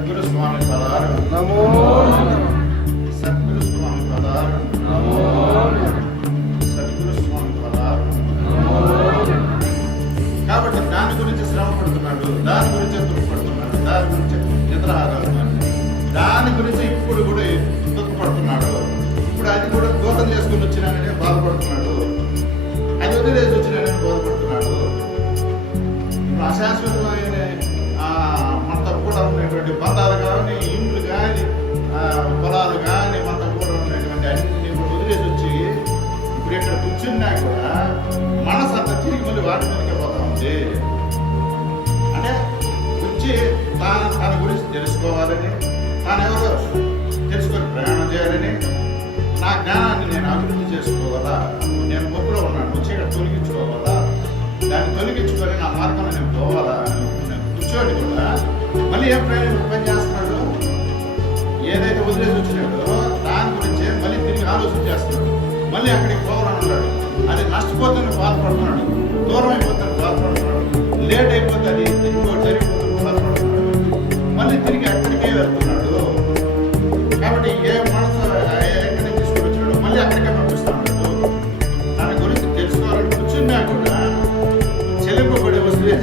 సద్గురు స్వామి పదారం. నమో సద్గురు స్వామి పదారం. సద్గురు స్వామి పదారం. కాబట్టి దాని గురించి శ్రమ పడుతున్నాడు దాని గురించి దుఃఖపడుతున్నాడు దాని గురించి నిద్రహారాలు దాని గురించి ఇప్పుడు కూడా దుఃఖపడుతున్నాడు ఇప్పుడు అది కూడా దూరం చేసుకుని వచ్చినానని బాధపడుతున్నాడు. అది వదిలేసి వచ్చినానని బాధపడుతున్నాడు. ఇప్పుడు అశాశ్వతమైన ఉన్నటువంటి బంధాలు కానీ ఇండ్లు కానీ పొలాలు కానీ మనతో కూడా ఉన్నటువంటి అన్ని వదిలేసి వచ్చి ఇప్పుడు ఇక్కడ కూర్చున్నా కూడా మనసు అంతా తిరిగి మళ్ళీ వాటి మీదకే పోతా ఉంది. అంటే వచ్చి తాను తన గురించి తెలుసుకోవాలని తాను ఎవరో తెలుసుకొని ప్రయాణం చేయాలని నా జ్ఞానాన్ని నేను అభివృద్ధి చేసుకోవాలా? అభిప్రాయాన్ని ఉత్పత్తి చేస్తున్నాడు ఏదైతే వదిలేసి వచ్చినాడో దాని గురించి మళ్ళీ తిరిగి ఆలోచన చేస్తున్నాడు మళ్ళీ అక్కడికి పోవాలన్నాడు అది నష్టపోతుంది బాధపడుతున్నాడు దూరం అయిపోతాడు బాధపడుతున్నాడు లేట్ అయిపోతే అది ఇంకోటి జరిగిపోతుంది బాధపడుతున్నాడు మళ్ళీ తిరిగి అక్కడికే వెళ్తున్నాడు. కాబట్టి ఏ మనసు ఎక్కడి తీసుకొచ్చాడు మళ్ళీ అక్కడికే పంపిస్తున్నాడు దాని గురించి తెలుసుకోవాలని కూర్చున్నా కూడా చెల్లింపబడే వస్తువు ఏం